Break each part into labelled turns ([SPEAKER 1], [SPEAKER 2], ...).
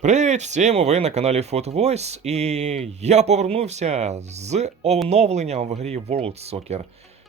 [SPEAKER 1] Привіт всім! Ви на каналі Foot Voice, і я повернувся з оновленням в грі World Soccer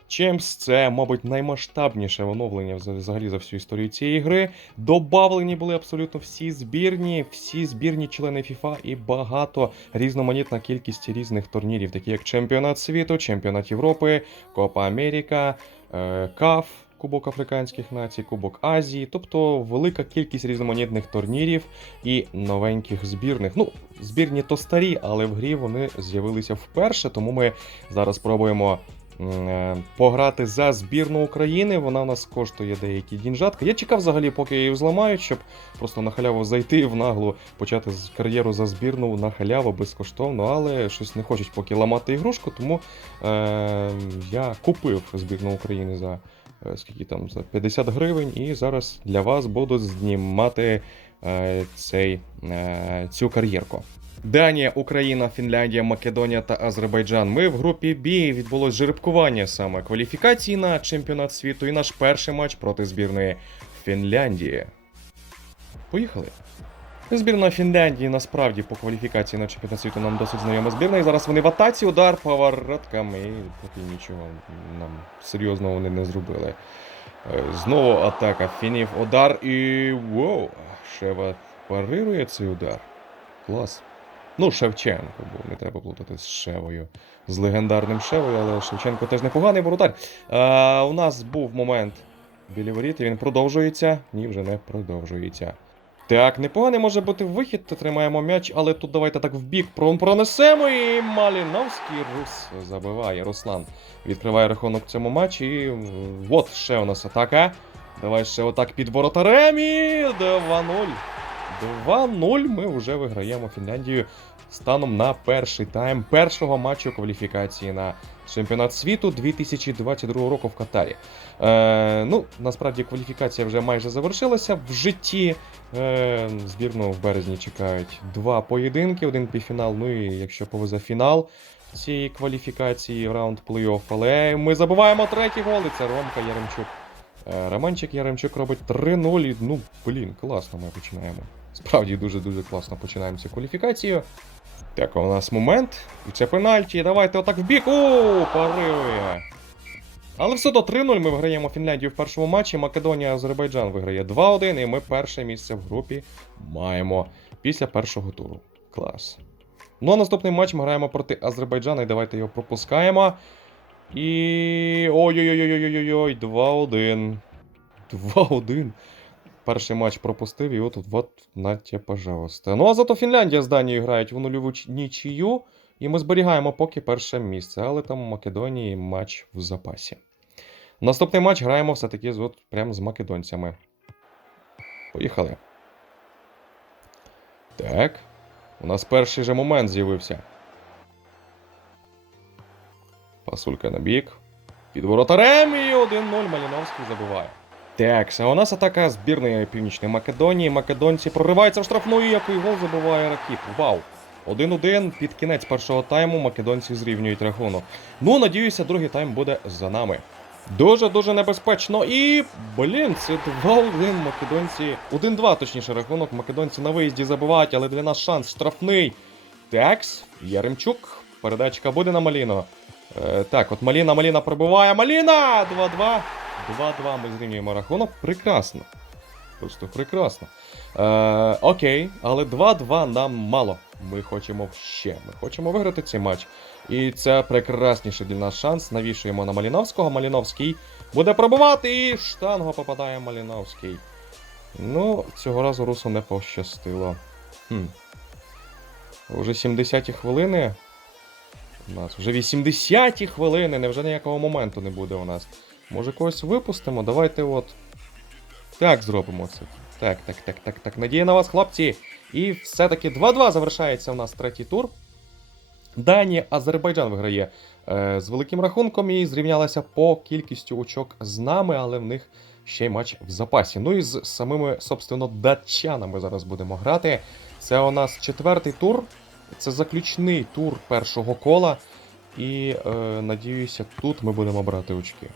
[SPEAKER 1] Champs. Це, мабуть, наймасштабніше оновлення взагалі за всю історію цієї гри. Добавлені були абсолютно всі збірні, всі збірні члени FIFA і багато різноманітна кількість різних турнірів, такі як Чемпіонат світу, Чемпіонат Європи, Копа Америка, е, КАФ. Кубок Африканських націй, Кубок Азії, тобто велика кількість різноманітних турнірів і новеньких збірних. Ну, збірні то старі, але в грі вони з'явилися вперше, тому ми зараз спробуємо пограти за збірну України. Вона у нас коштує деякі дінжатки. Я чекав взагалі, поки її взламають, щоб просто на халяву зайти в наглу, почати кар'єру за збірну на халяву безкоштовно, але щось не хочуть поки ламати ігрушку, тому е, я купив збірну України за. е, Скільки там за 50 гривень, і зараз для вас буду знімати е, цей, е, цю кар'єрку. Данія, Україна, Фінляндія, Македонія та Азербайджан. Ми в групі Б відбулось жеребкування саме кваліфікації на чемпіонат світу і наш перший матч проти збірної Фінляндії. Поїхали. Збірна Фінляндії насправді по кваліфікації на чемпіонат світу нам досить знайома збірна. І зараз вони в атаці, удар поворотками. І поки нічого нам серйозного вони не зробили. Е, Знову атака фінів. Удар і. Воу! Шева парирує цей удар. Клас. Ну, Шевченко був, не треба плутати з Шевою. З легендарним Шевою, але Шевченко теж непоганий воротар. А, у нас був момент біля воріт, і він продовжується. Ні, вже не продовжується. Так, непоганий може бути вихід, тримаємо м'яч, але тут давайте так в бік пронесемо і Маліновський Рус забиває. Руслан відкриває рахунок в цьому матчі. І от ще у нас атака. Давай ще отак під воротарем і 2-0. 2-0 ми вже виграємо Фінляндію станом на перший тайм першого матчу кваліфікації на чемпіонат світу 2022 року в Катарі. Е, ну, насправді кваліфікація вже майже завершилася. В житті е, збірну в березні чекають два поєдинки, один півфінал, ну і якщо повезе фінал цієї кваліфікації, раунд плей-офф. Але ми забуваємо третій гол, і це Ромка Яремчук. Е, Романчик Яремчук робить 3-0. і, Ну, блін, класно ми починаємо. Справді дуже-дуже класно починаємо цю кваліфікацію. Так, у нас момент. І це пенальті. Давайте отак в бік. О. Але все одно 3-0 ми виграємо Фінляндію в першому матчі. Македонія Азербайджан виграє 2-1, і ми перше місце в групі маємо після першого туру. Клас. Ну а наступний матч ми граємо проти Азербайджана, і давайте його пропускаємо. І. Ой-ой-ой-ой-ой-ой, 2-1. 2-1. Перший матч пропустив, і от, от нате, пожалуйста. Ну а зато Фінляндія з Данією грають в нульову нічию, і ми зберігаємо поки перше місце, але там у Македонії матч в запасі. Наступний матч граємо все-таки з, прямо з македонцями. Поїхали. Так. У нас перший же момент з'явився. Пасулька на бік. Під воротарем і 1-0 Маліновський забиває. Так, а у нас атака збірної Північної Македонії. Македонці прориваються в штрафну і який гол забиває Ракіп. Вау! 1-1 під кінець першого тайму македонці зрівнюють рахунок. Ну, надіюся, другий тайм буде за нами. Дуже-дуже небезпечно. І, блін, це 2-1 македонці. 1-2, точніше, рахунок. Македонці на виїзді забивають, але для нас шанс штрафний. Такс, Яремчук. Передачка буде на Маліно. Е, так, от Маліна, Маліна пробиває. Маліна! 2-2. 2-2 ми зрівнюємо рахунок. Прекрасно. Просто прекрасно. Е, окей, але 2-2 нам мало. Ми хочемо ще. Ми хочемо виграти цей матч. І це прекрасніший для нас шанс. Навішуємо на Маліновського. Маліновський буде пробувати і в штангу попадає Маліновський. Ну, цього разу Русу не пощастило. Хм. Уже 70-ті хвилини. У нас вже 80-ті хвилини, невже ніякого моменту не буде у нас. Може когось випустимо? Давайте от. Так зробимо це. Так, так, так, так, так. Надія на вас, хлопці. І все-таки 2-2 завершається у нас третій тур. Данія Азербайджан виграє е, з великим рахунком і зрівнялася по кількістю очок з нами, але в них ще й матч в запасі. Ну і з самими, собственно, датчанами зараз будемо грати. Це у нас четвертий тур. Це заключний тур першого кола. І е, надіюся, тут ми будемо брати очки.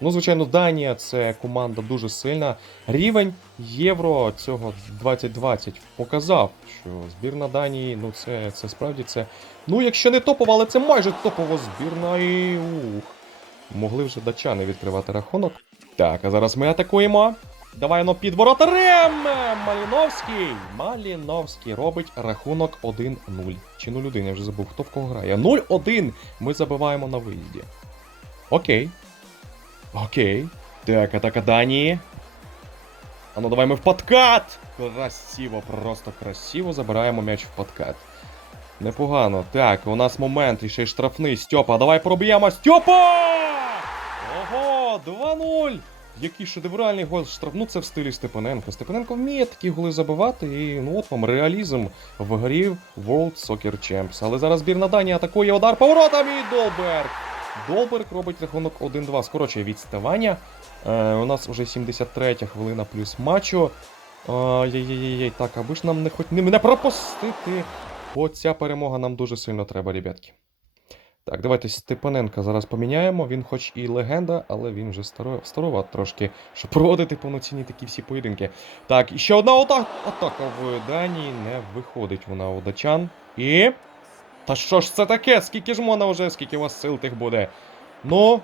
[SPEAKER 1] Ну, звичайно, Данія це команда дуже сильна. Рівень Євро цього 2020 показав, що збірна Данії, ну це, це справді це. Ну, якщо не топова, але це майже топова збірна і. Ух. Могли вже датчани відкривати рахунок. Так, а зараз ми атакуємо. Давай ну під воротарем! Маліновський! Маліновський робить рахунок 1-0. Чи 0-1, я вже забув, хто в кого грає. 0-1 ми забиваємо на виїзді. Окей. Окей. Так, атака Данії. А ну давай ми в подкат! Красиво, просто красиво забираємо м'яч в подкат. Непогано. Так, у нас момент, і ще й штрафний. Стьопа, давай проб'ємо. Стьопа! Ого, 2-0! Який шедевральний гол штраф. Ну це в стилі Степаненко. Степаненко вміє такі голи забивати, і ну от вам реалізм в грі World Soccer Champs. Але зараз збірна Данії атакує удар поворотом і Долберг. Долберг робить рахунок 1-2. Скорочує відставання. Е, у нас вже 73 хвилина плюс матчу. Ай-яй-яй-яй, так, аби ж нам не хоч не, не пропустити. Бо ця перемога нам дуже сильно треба, ребятки. Так, давайте Степаненка зараз поміняємо. Він хоч і легенда, але він вже старо, староват трошки, щоб проводити повноцінні такі всі поєдинки. Так, і ще одна атака в Данії не виходить вона у дачан. І. Та що ж це таке? Скільки ж можна вже, скільки у вас сил тих буде? Ну.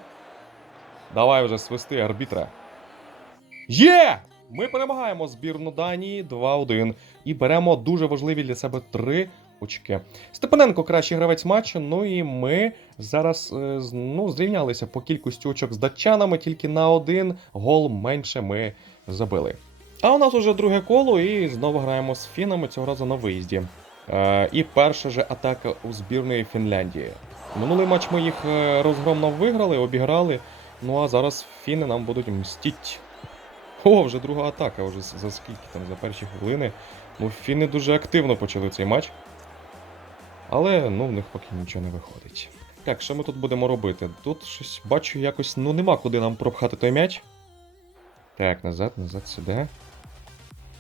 [SPEAKER 1] Давай вже свисти арбітра. Є! Ми перемагаємо збірну Данії 2-1 і беремо дуже важливі для себе три очки. Степаненко кращий гравець матчу. Ну і ми зараз е, ну, зрівнялися по кількості очок з датчанами, тільки на один гол менше ми забили. А у нас уже друге коло, і знову граємо з фінами цього разу на виїзді. Е, і перша же атака у збірної Фінляндії. Минулий матч ми їх е, розгромно виграли, обіграли. Ну а зараз фіни нам будуть мстіть. О, вже друга атака, вже за скільки там, за перші хвилини. Ну, фіни дуже активно почали цей матч. Але ну, в них поки нічого не виходить. Так, що ми тут будемо робити? Тут щось бачу якось, ну нема куди нам пропхати той м'яч. Так, назад, назад, сюди.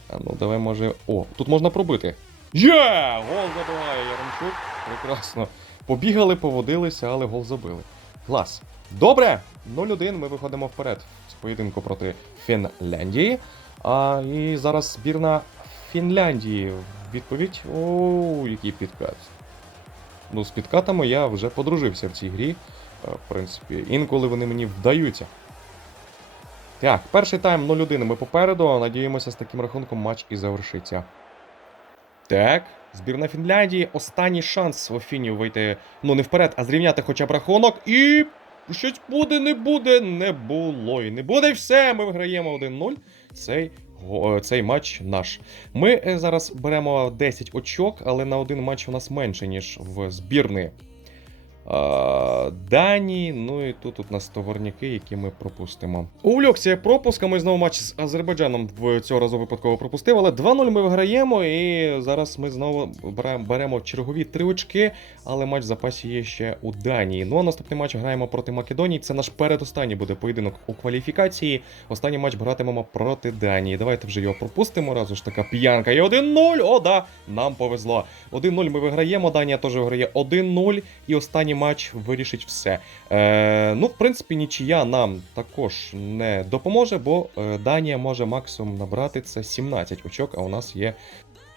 [SPEAKER 1] А ну, давай може. О, тут можна пробити. Є! Гол забиває Яремчук. Прекрасно. Побігали, поводилися, але гол забили. Клас. Добре! 0-1 ми виходимо вперед з поєдинку проти Фінляндії. А, і зараз збірна Фінляндії. Відповідь. О, який підкат. Ну, з підкатами я вже подружився в цій грі. Е, В принципі, інколи вони мені вдаються. Так, перший тайм 0-1 ми попереду. Надіємося, з таким рахунком матч і завершиться. Так, збірна Фінляндії. Останній шанс у Фінів вийти, ну не вперед, а зрівняти хоча б рахунок. І щось буде, не буде, не було і не буде. Все, ми виграємо 1-0. Цей, е, цей матч наш. Ми е, зараз беремо 10 очок, але на один матч у нас менше, ніж в збірної. А, Данії, ну і тут у нас товарняки, які ми пропустимо. Увлекся я пропусками знову матч з Азербайджаном в цього разу випадково пропустив, але 2-0 ми виграємо, і зараз ми знову беремо чергові три очки, але матч в запасі є ще у Данії. Ну а наступний матч граємо проти Македонії. Це наш передостанній буде поєдинок у кваліфікації. Останній матч гратимемо проти Данії. Давайте вже його пропустимо. Разу ж така п'янка. І 1-0. О, да, нам повезло. 1-0 ми виграємо. Данія теж виграє 1-0. І останній матч вирішить все. Е, ну, в принципі, нічия нам також не допоможе, бо е, Данія може максимум набрати це 17 очок, а у нас є.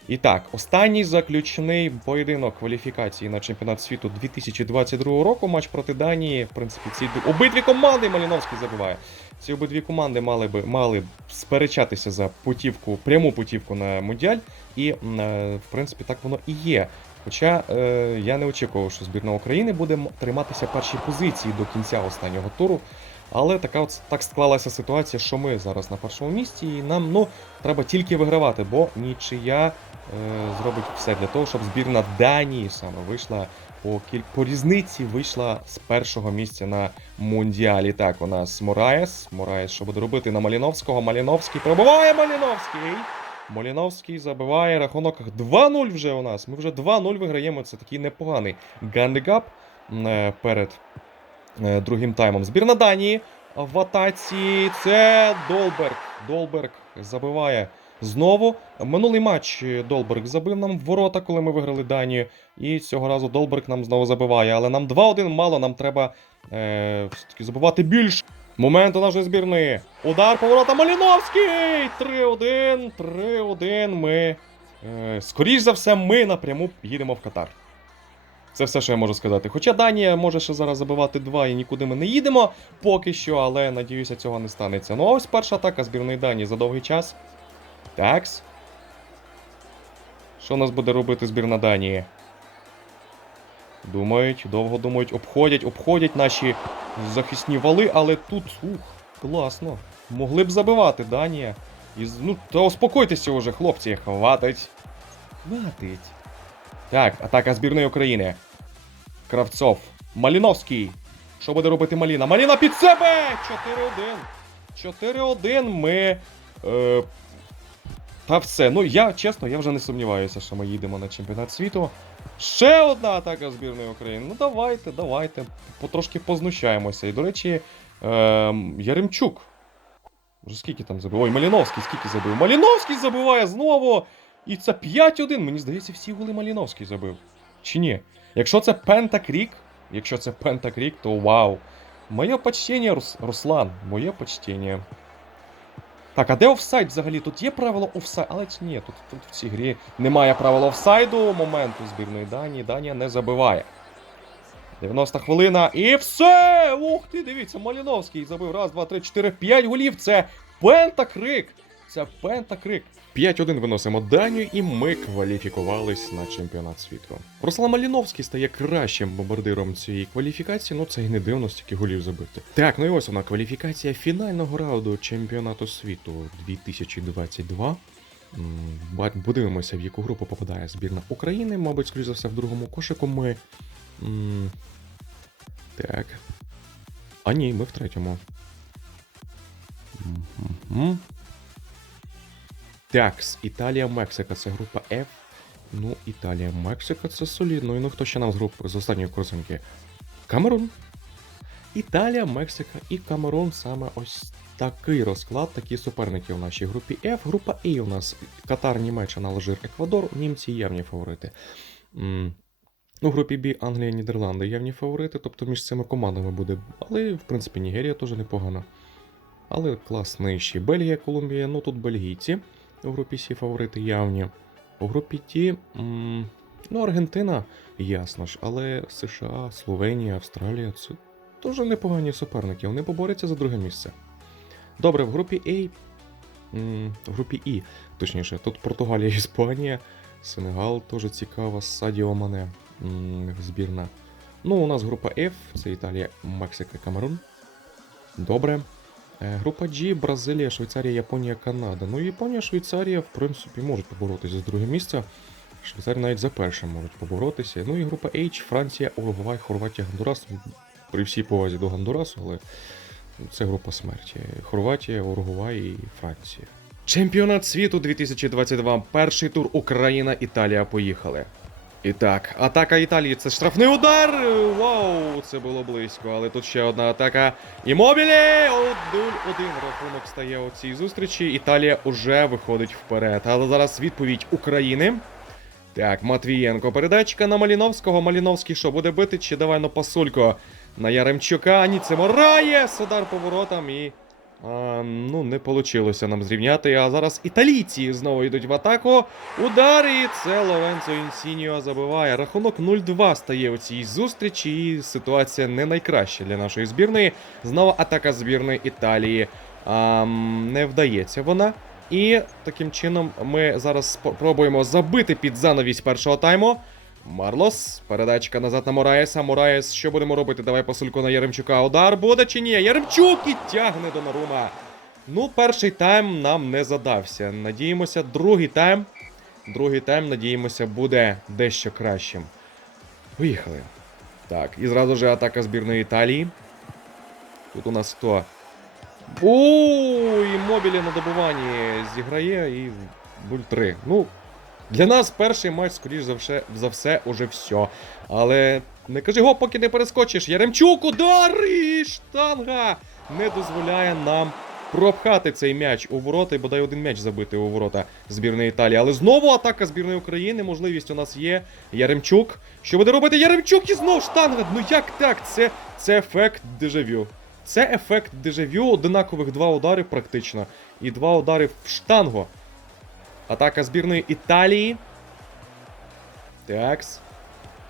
[SPEAKER 1] І так, останній заключний поєдинок кваліфікації на чемпіонат світу 2022 року. Матч проти Данії. В принципі, ці обидві команди Маліновський забиває. Ці обидві команди мали би мали б сперечатися за путівку, пряму путівку на Мундіаль. І, е, в принципі, так воно і є. Хоча е, я не очікував, що збірна України буде триматися першій позиції до кінця останнього туру. Але така от так склалася ситуація, що ми зараз на першому місці, і нам ну, треба тільки вигравати, бо нічия е, зробить все для того, щоб збірна Данії саме вийшла по, кіль... по різниці, вийшла з першого місця на Мундіалі. Так, у нас Мораєс. Мораєс, що буде робити на Маліновського. Маліновський пробиває Маліновський. Маліновський забиває рахунок 2-0 вже у нас. Ми вже 2-0 виграємо. Це такий непоганий гандикап е, перед е, другим таймом. Збірна Данії в атаці. Це Долберг. Долберг забиває знову. Минулий матч Долберг забив нам в ворота, коли ми виграли Данію. І цього разу Долберг нам знову забиває. Але нам 2-1 мало, нам треба е, все-таки забивати більше. Момент у нашої збірної. Удар поворота Маліновський! 3-1, 3-1. Ми. Е, скоріш за все, ми напряму їдемо в Катар. Це все, що я можу сказати. Хоча Данія може ще зараз забивати два і нікуди ми не їдемо поки що, але надіюся, цього не станеться. Ну а ось перша атака збірної Данії за довгий час. Такс. Що у нас буде робити збірна Данії? Думають, довго думають, обходять, обходять наші захисні вали, але тут, ух, класно. Могли б забивати Данія. І, ну, та успокойтеся вже, хлопці, хватить. Хватить. Так, атака збірної України. Кравцов. Маліновський. Що буде робити Маліна? Маліна під себе! 4-1. 4-1 ми. Е, та все. Ну я чесно, я вже не сумніваюся, що ми їдемо на чемпіонат світу. Ще одна атака збірної України. Ну давайте, давайте. Потрошки познущаємося. І, до речі, е, Яремчук. Вже скільки там забив? Ой, Маліновський скільки забив? Маліновський забиває знову! І це 5-1. Мені здається, всі голи Маліновський забив. Чи ні? Якщо це Пентакрік, якщо це Пентакрік, то вау. Моє почтення, Рус... Руслан, моє почтення. Так, а де офсайд взагалі? Тут є правило офсайду, але ні, тут, тут в цій грі немає правила офсайду. Моменту збірної Данії. Данія не забиває. 90 хвилина і все! Ух ти, дивіться, Маліновський забив. Раз, два, три, чотири, п'ять голів. Це пентакрик. Це пентакрик. 5-1 виносимо Данію, і ми кваліфікувались на чемпіонат світу. Руслан Маліновський стає кращим бомбардиром цієї кваліфікації, ну це й не дивно стільки голів забити. Так, ну і ось вона кваліфікація фінального раунду чемпіонату світу 2022. М, Подивимося, в яку групу попадає збірна України. Мабуть, скоріш за все, в другому кошику ми. Так. А ні, ми в третьому. Такс, Італія, Мексика, це група F. Ну, Італія, Мексика це солідно. І ну хто ще нам з групи з останньої корзинки? Камерун. Італія, Мексика і Камерун саме ось такий розклад, такі суперники у нашій групі F. Група E у нас Катар, Німеччина, Алжир, Еквадор, німці явні фаворити. М, Ну, групі B Англія, Нідерланди явні фаворити, тобто між цими командами буде. Але, в принципі, Нігерія теж непогана. Але клас нижчий. Бельгія, Колумбія, ну тут бельгійці. У групі Сі фаворити явні. У групі Ті. ну, Аргентина, ясно ж, але США, Словенія, Австралія це теж непогані суперники. Вони поборються за друге місце. Добре, в групі А. В групі І, точніше, тут Португалія, Іспанія, Сенегал теж цікава, Садіо Мане збірна. Ну, у нас група F, це Італія, Мексика, Камерун. Добре. Е, Група G, Бразилія, Швейцарія, Японія, Канада. Ну, Японія, Швейцарія, в принципі, можуть поборотися за друге місце. Швейцарія навіть за перше можуть поборотися. Ну і група H, Франція, Уругвай, Хорватія, Гондурас. При всій повазі до Гондурасу, але це група смерті. Хорватія, Уругвай і Франція. Чемпіонат світу 2022. Перший тур Україна, Італія. Поїхали. І так, атака Італії це штрафний удар. Вау, це було близько. Але тут ще одна атака. Імобілі! 1-1 рахунок стає у цій зустрічі. Італія уже виходить вперед. Але зараз відповідь України. Так, Матвієнко. Передачка на Маліновського. Маліновський що буде бити? Чи давай на пасулько на Яремчука? Ні, це Мораєс. Удар поворотом і. А, ну, не вийшло нам зрівняти. А зараз італійці знову йдуть в атаку. Удар, і це Лоренцо Інсініо забиває. Рахунок 0-2 стає у цій зустрічі. І ситуація не найкраща для нашої збірної. Знову атака збірної Італії. А, не вдається вона. І таким чином ми зараз спробуємо забити під занавість першого тайму. Марлос, передачка назад на Мораєса. Мораєс, що будемо робити? Давай посульку на Яремчука. Удар буде чи ні? Яремчук і тягне до Нарума. Ну, перший тайм нам не задався. Надіємося, другий тайм. Другий тайм, надіємося, буде дещо кращим. Поїхали. Так, і зразу же атака збірної Італії. Тут у нас хто? Ой, мобілі на добуванні зіграє і 0-3. Ну, для нас перший матч, скоріш за все, за все, уже все. Але не кажи го, поки не перескочиш. Яремчук, удар і штанга не дозволяє нам пропхати цей м'яч у ворота і бодай один м'яч забити у ворота збірної Італії. Але знову атака збірної України. Можливість у нас є. Яремчук. Що буде робити Яремчук і знов штанга? Ну як так? Це, це ефект дежавю. Це ефект дежавю, одинакових два удари практично. І два удари в штангу. Атака збірної Італії. Такс.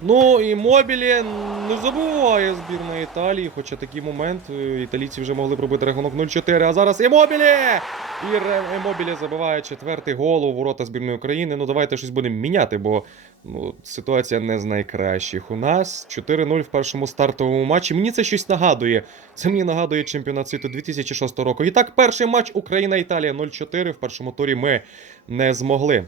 [SPEAKER 1] Ну і Мобілі не забуває збірна Італії, хоча такий момент е, італійці вже могли пробити робити рахунок 0-4, а зараз Імобілі! І Емобілі забиває четвертий гол у ворота збірної України. Ну давайте щось будемо міняти, бо ну, ситуація не з найкращих. У нас 4-0 в першому стартовому матчі. Мені це щось нагадує. Це мені нагадує чемпіонат світу 2006 року. І так, перший матч Україна-Італія 0-4. В першому турі ми не змогли.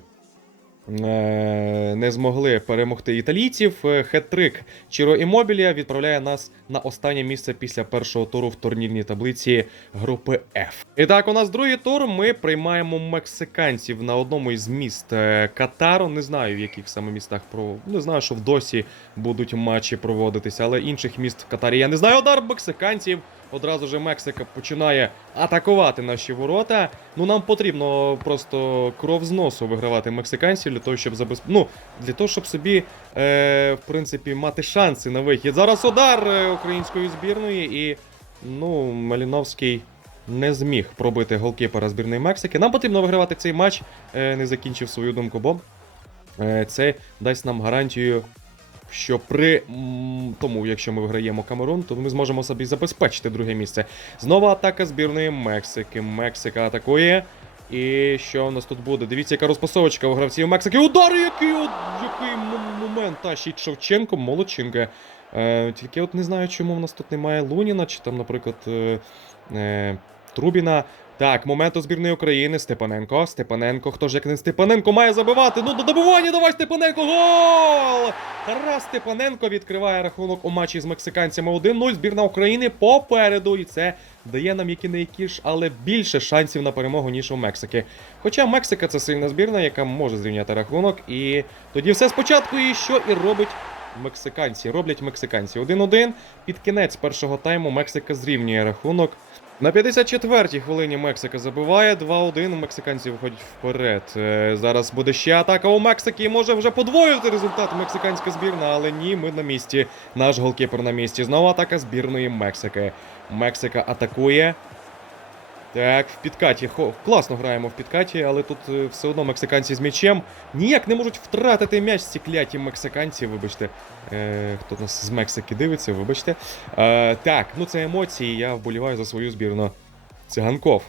[SPEAKER 1] Е, Не змогли перемогти італійців. Е, Хет-трик Чіро Імобілія відправляє нас на останнє місце після першого туру в турнірній таблиці групи F. І так, у нас другий тур. Ми приймаємо мексиканців на одному із міст е, Катару. Не знаю, в яких саме містах про не знаю, що в досі будуть матчі проводитися, але інших міст в Катарі я не знаю. Удар мексиканців. Одразу же Мексика починає атакувати наші ворота. Ну нам потрібно просто кров з носу вигравати мексиканців для того, щоб забез... ну, для того, щоб собі, е, в принципі, мати шанси на вихід. Зараз удар е, української збірної і ну, Маліновський. Не зміг пробити голкіпера збірної Мексики. Нам потрібно вигравати цей матч. Е, не закінчив свою думку, бо е, це дасть нам гарантію що при тому, якщо ми виграємо Камерун, то ми зможемо собі забезпечити друге місце. Знову атака збірної Мексики. Мексика атакує. І що у нас тут буде? Дивіться, яка розпасовочка у гравців Мексики. Удар, який, який момент тащить Шевченко, молодчинка. Е, тільки от не знаю, чому в нас тут немає Луніна, чи там, наприклад, е, е, Трубіна. Так, момент збірної України. Степаненко. Степаненко. Хто ж як не Степаненко має забивати? Ну, до добивання давай, Степаненко! Гол! Тарас Степаненко відкриває рахунок у матчі з мексиканцями 1-0. Збірна України попереду. І це дає нам які не які ж, але більше шансів на перемогу, ніж у Мексики. Хоча Мексика це сильна збірна, яка може зрівняти рахунок. І тоді все спочатку, і що і робить мексиканці. Роблять мексиканці 1-1. Під кінець першого тайму Мексика зрівнює рахунок. На 54-й хвилині Мексика забиває 2-1. Мексиканці виходять вперед. Е, Зараз буде ще атака у Мексики. Може вже подвоїти результат мексиканська збірна, але ні, ми на місці. Наш голкіпер на місці. Знову атака збірної Мексики. Мексика атакує. Так, в підкаті. Хо, класно граємо в підкаті, але тут е, все одно мексиканці з м'ячем ніяк не можуть втратити м'яч ці кляті мексиканці, вибачте. Е, хто нас з Мексики дивиться, вибачте. Е, так, ну це емоції, я вболіваю за свою збірну. Циганков.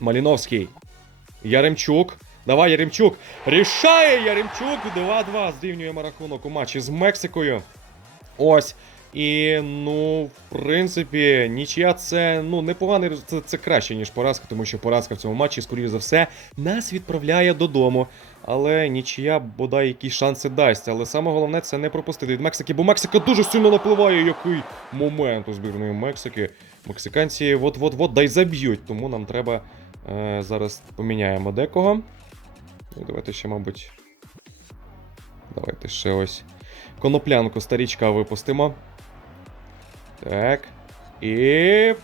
[SPEAKER 1] Маліновський. Яремчук. Давай, Яремчук. Рішає Яремчук. 2-2. Зрівнюємо рахунок у матчі з Мексикою. Ось. І, ну, в принципі, нічия це ну непоганий це, це краще, ніж поразка, тому що поразка в цьому матчі, скоріше за все, нас відправляє додому. Але нічия бодай якісь шанси дасть. Але саме головне це не пропустити від Мексики, бо Мексика дуже сильно напливає. Який момент у збірної Мексики. Мексиканці от-от-от дай заб'ють, тому нам треба е, зараз поміняємо декого. Ну, Давайте ще, мабуть. Давайте ще ось. Коноплянку старічка випустимо. Так. І.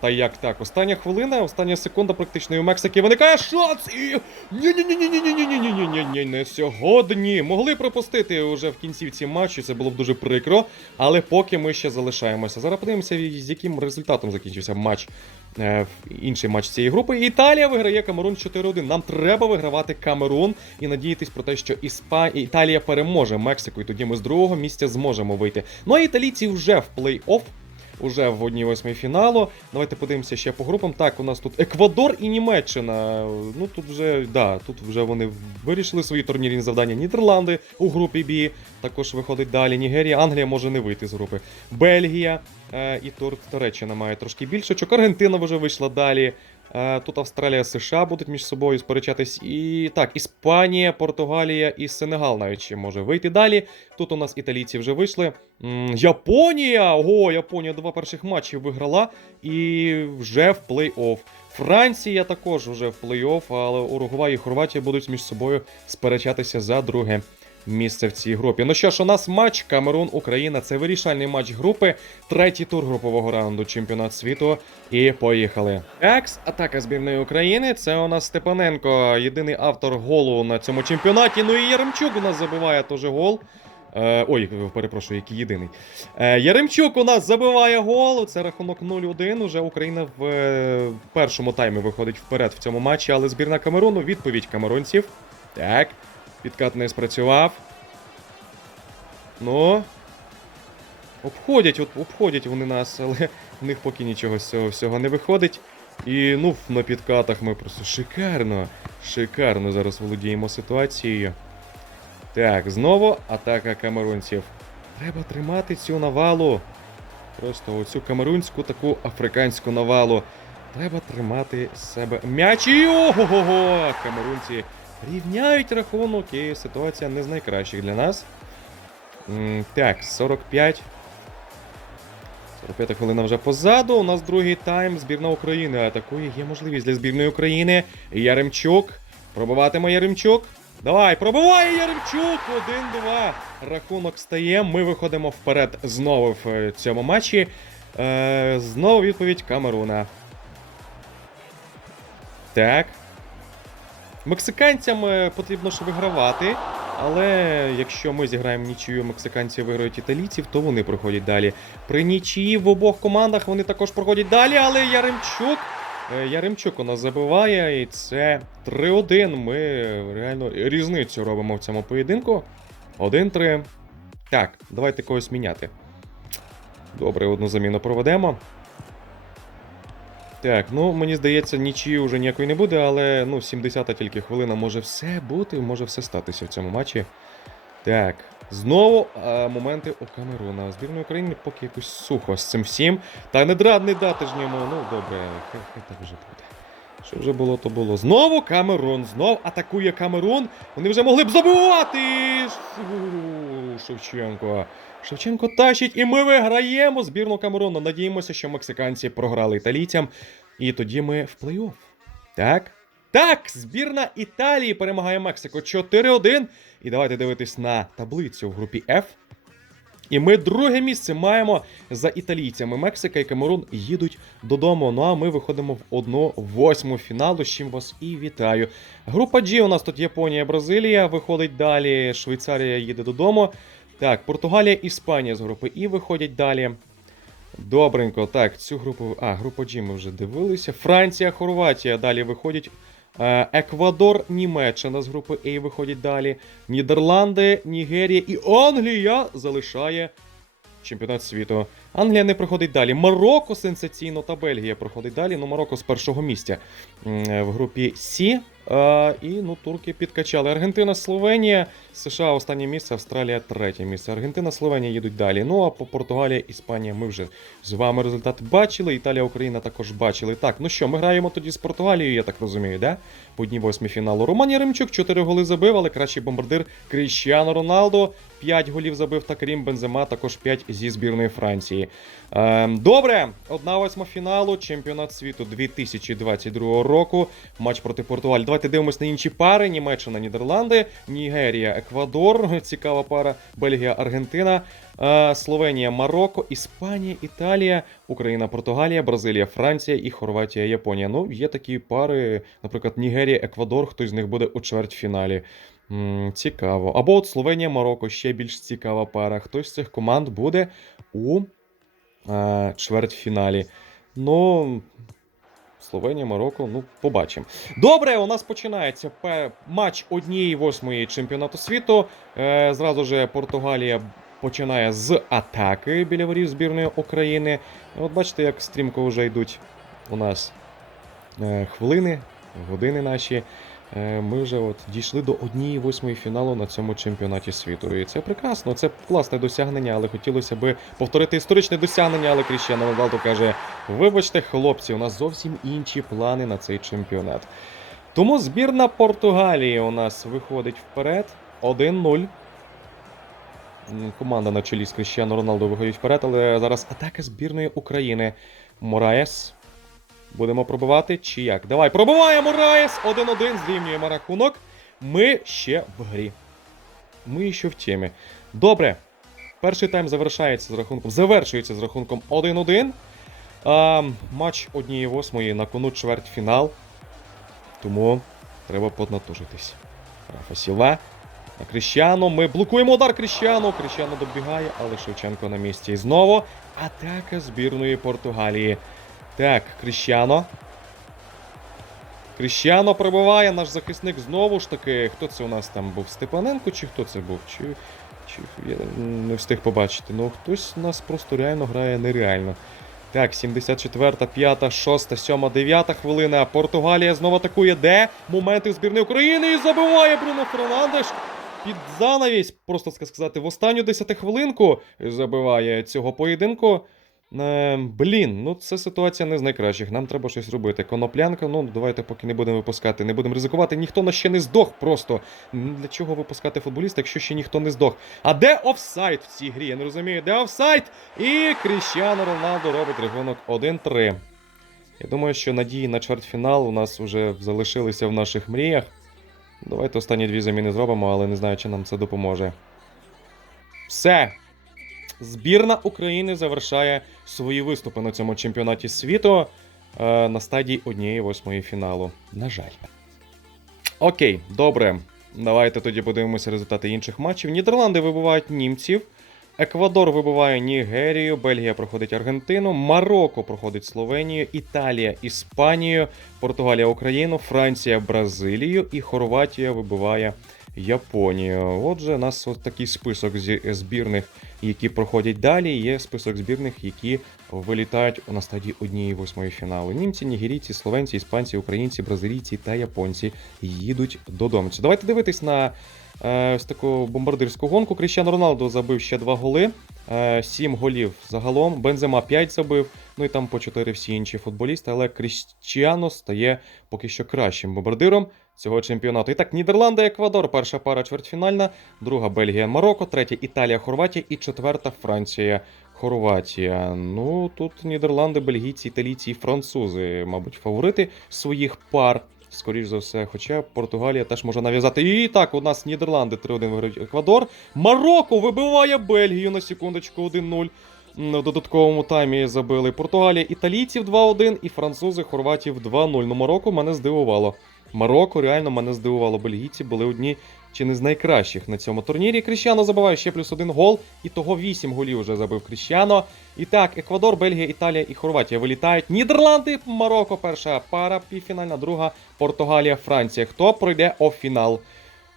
[SPEAKER 1] Та як так? Остання хвилина, остання секунда практично і у Мексики виникає шанс! І. Ні-ні-ні-ні-ні-ні-ні-ні-ні-ні-ні, не сьогодні. Могли пропустити уже в кінцівці матчу, це було б дуже прикро. Але поки ми ще залишаємося. Зараз подивимося, з яким результатом закінчився матч. Інший матч цієї групи. Італія виграє Камерун 4-1. Нам треба вигравати Камерун і надіятись про те, що Іспа... Італія переможе Мексику, і тоді ми з другого місця зможемо вийти. Ну а італійці вже в плей-офф. Уже в одній восьмій фіналу. Давайте подивимося ще по групам. Так, у нас тут Еквадор і Німеччина. Ну тут вже да, тут вже вони вирішили свої турнірні завдання. Нідерланди у групі Бі. Також виходить далі. Нігерія, Англія може не вийти з групи. Бельгія е, і Тур... Туреччина має трошки більше. Чок Аргентина вже вийшла далі. Е, Тут Австралія, США будуть між собою сперечатись. І так, Іспанія, Португалія і Сенегал навіть ще може вийти далі. Тут у нас італійці вже вийшли. Японія! Ого, Японія два перших матчі виграла і вже в плей-офф. Франція також вже в плей-офф, але Уругвай і Хорватія будуть між собою сперечатися за друге місце в цій групі. Ну що ж, у нас матч Камерун Україна. Це вирішальний матч групи, третій тур групового раунду чемпіонат світу. І поїхали. Екс, атака збірної України. Це у нас Степаненко, єдиний автор голу на цьому чемпіонаті. Ну і Яремчук у нас забиває теж гол. Е, ой, перепрошую, який єдиний. Е, Яремчук у нас забиває гол. Це рахунок 0-1. Уже Україна в е, першому таймі виходить вперед в цьому матчі, але збірна Камеруну відповідь камерунців. Так, підкат не спрацював. Ну. Обходять, от, обходять вони нас, але в них поки нічого з цього всього не виходить. І ну, на підкатах ми просто шикарно, шикарно зараз володіємо ситуацією. Так, знову атака камерунців. Треба тримати цю навалу. Просто оцю камерунську таку африканську навалу. Треба тримати себе м'яч і ого-го! Камерунці рівняють рахунок, і ситуація не з найкращих для нас. Так, 45. 45 хвилина вже позаду. У нас другий тайм. Збірна України атакує. Є можливість для збірної України. Яремчук. Пробиватиме Яремчук. Давай, пробиває Яремчук! 1-2. Рахунок стає. Ми виходимо вперед знову в е, цьому матчі. Е, знову відповідь Камеруна. Так. Мексиканцям потрібно ж вигравати. Але якщо ми зіграємо нічию, мексиканці виграють італійців, то вони проходять далі. При нічиї в обох командах вони також проходять далі, але Яремчук. е, Яремчук у нас забиває, і це 3-1. Ми реально різницю робимо в цьому поєдинку. 1-3. Так, давайте когось міняти. Добре, одну заміну проведемо. Так, ну мені здається, нічиї вже ніякої не буде, але ну, 70-та тільки хвилина може все бути, може все статися в цьому матчі. Так, знову а, моменти у Камеруна. Збірної України поки якось сухо з цим всім. Та не дра, не дати ж йому. Ну, добре, хай, хай так вже буде. Що вже було, то було. Знову Камерун, знов атакує Камерун. Вони вже могли б забивати. Фу, Шевченко. Шевченко тащить, і ми виграємо збірну Камеруну. Надіємося, що мексиканці програли італійцям. І тоді ми в плей-офф. Так? Так, збірна Італії перемагає Мексику 4-1. І давайте дивитись на таблицю в групі F. І ми друге місце маємо за італійцями. Мексика і Камерун їдуть додому. Ну а ми виходимо в одну восьму фіналу, з чим вас і вітаю. Група G у нас тут Японія, Бразилія виходить далі. Швейцарія їде додому. Так, Португалія, Іспанія з групи І виходять далі. Добренько, так, цю групу. А, група G ми вже дивилися. Франція, Хорватія далі виходять. Е, Еквадор, Німеччина з групи А виходять далі. Нідерланди, Нігерія і Англія залишає чемпіонат світу. Англія не проходить далі. Марокко сенсаційно та Бельгія проходить далі. Ну, Марокко з першого місця е, в групі С. Е, і ну, турки підкачали. Аргентина, Словенія, США останнє місце, Австралія третє місце. Аргентина, Словенія їдуть далі. Ну а по Португалія, Іспанія ми вже з вами результат бачили. Італія, Україна також бачили. Так, ну що, ми граємо тоді з Португалією, я так розумію, да? По одній восьмій фіналу. Роман Яремчук 4 голи забив, але кращий бомбардир Кріщано Роналдо. 5 голів забив та Крім Бензема, також 5 зі збірної Франції. Ем, добре, одна восьма фіналу, чемпіонат світу 2022 року. Матч проти Португалії. Давайте дивимось на інші пари: Німеччина, Нідерланди, Нігерія, Еквадор. Цікава пара, Бельгія, Аргентина. Е, Словенія, Марокко, Іспанія, Італія, Україна, Португалія, Бразилія, Франція і Хорватія, Японія. Ну, є такі пари, наприклад, Нігерія, Еквадор, хтось з них буде у чвертьфіналі. М, Цікаво. Або от Словенія, Марокко, ще більш цікава пара. Хтось з цих команд буде у е, чвертьфіналі. Ну, Словенія, Марокко, ну, побачимо. Добре, у нас починається матч однієї восьмої чемпіонату світу. Е, зразу же Португалія починає з атаки біля воріт збірної України. От бачите, як стрімко вже йдуть у нас е, хвилини, години наші. Е, Ми вже от дійшли до однієї восьмої фіналу на цьому чемпіонаті світу. І це прекрасно, це класне досягнення, але хотілося би повторити історичне досягнення. Але Кріщано Роналдо каже: вибачте, хлопці, у нас зовсім інші плани на цей чемпіонат. Тому збірна Португалії у нас виходить вперед 1-0. Команда на чолі з Кріщано Роналдо виходить вперед, але зараз атака збірної України. Мораєс. Будемо пробивати чи як? Давай, пробиває Мораєс! 1-1, зрівнюємо рахунок. Ми ще в грі. Ми ще в темі. Добре. Перший тайм завершається з рахунком. Завершується з рахунком 1-1. А, матч однієї восьмої на кону чвертьфінал. Тому треба поднатужитись. Рафа Сіла. Кріщано, ми блокуємо удар Кріщано. Кріщано добігає, але Шевченко на місці. І знову атака збірної Португалії. Так, Кріщано. Кріщано пробиває, наш захисник знову ж таки. Хто це у нас там був? Степаненко чи хто це був? Чи, чи я не встиг побачити. Ну хтось у нас просто реально грає нереально. Так, 74, 5, 6, 7, 9 хвилина. Португалія знову атакує. Де? Моменти збірної України і забиває Бруно Фернандеш. Під занавість, просто сказати, в останню 10 хвилинку забиває цього поєдинку. Е, блін, ну це ситуація не з найкращих. Нам треба щось робити. Коноплянка, ну давайте поки не будемо випускати, не будемо ризикувати. Ніхто нас ще не здох просто. Для чого випускати футболіста, якщо ще ніхто не здох? А де офсайд в цій грі? Я не розумію, де офсайд? І Кріщано Роналдо робить рахунок 1-3. Я думаю, що надії на чвертьфінал у нас вже залишилися в наших мріях. Давайте останні дві заміни зробимо, але не знаю, чи нам це допоможе. Все. Збірна України завершає свої виступи на цьому чемпіонаті світу е, на стадії однієї восьмої фіналу. На жаль. Окей, добре. Давайте тоді подивимося результати інших матчів. Нідерланди вибивають німців. Еквадор вибиває Нігерію, Бельгія проходить Аргентину, Марокко проходить Словенію, Італія Іспанію, Португалія Україну, Франція Бразилію і Хорватія вибиває Японію. Отже, у нас ось такий список збірних, які проходять далі. Є список збірних, які вилітають на стадії однієї восьмої фіналу. Німці, нігерійці, словенці, іспанці, українці, бразилійці та японці їдуть додому. Давайте дивитись на е, ось таку бомбардирську гонку. Кріщано Роналдо забив ще два голи. Е, Сім голів загалом. Бензема 5 забив. Ну і там по 4 всі інші футболісти. Але Кріщано стає поки що кращим бомбардиром цього чемпіонату. І так, Нідерланди, Еквадор, перша пара чвертьфінальна, друга Бельгія, Марокко, третя Італія, Хорватія і четверта Франція. Хорватія. Ну тут Нідерланди, бельгійці, італійці і французи, мабуть, фаворити своїх пар. Скоріш за все, хоча Португалія теж може нав'язати. І так, у нас Нідерланди 3-1 виграють Еквадор. Марокко вибиває Бельгію на секундочку 1-0. М, В додатковому таймі забили Португалія італійців 2-1 і французи хорватів 2-0. Ну, Марокко мене здивувало. Марокко реально мене здивувало. Бельгійці були одні чи не з найкращих на цьому турнірі. Кріщано забиває ще плюс один гол, і того 8 голів вже забив Кріщано. І так, Еквадор, Бельгія, Італія і Хорватія вилітають. Нідерланди, Марокко, перша пара, півфінальна, друга Португалія, Франція. Хто пройде у фінал?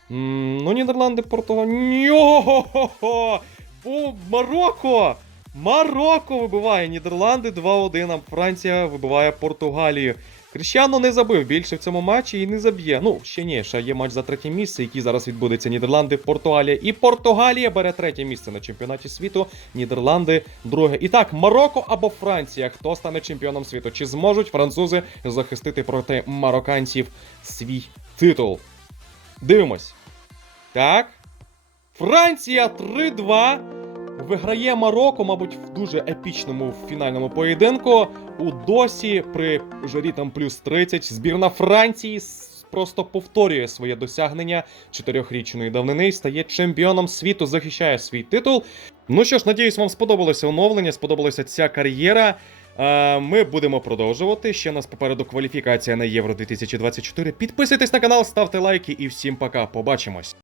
[SPEAKER 1] Ну, Нідерланди, Португалія. Йо-хо-хо-хо! О, Марокко! Марокко вибиває Нідерланди 2-1, а Франція вибиває Португалію. Кріщано не забив більше в цьому матчі і не заб'є. Ну, ще ні, ще є матч за третє місце, який зараз відбудеться Нідерланди, Португалія. І Португалія бере третє місце на чемпіонаті світу. Нідерланди друге. І так, Марокко або Франція. Хто стане чемпіоном світу? Чи зможуть французи захистити проти марокканців свій титул? Дивимось. Так. Франція 3-2. Виграє Марокко, мабуть, в дуже епічному фінальному поєдинку. У досі при жарі там плюс 30 збірна Франції просто повторює своє досягнення чотирьохрічної давнини і стає чемпіоном світу, захищає свій титул. Ну що ж, надіюсь, вам сподобалося оновлення, сподобалася ця кар'єра. Е, Ми будемо продовжувати. Ще нас попереду кваліфікація на Євро 2024. Підписуйтесь на канал, ставте лайки і всім пока. Побачимось.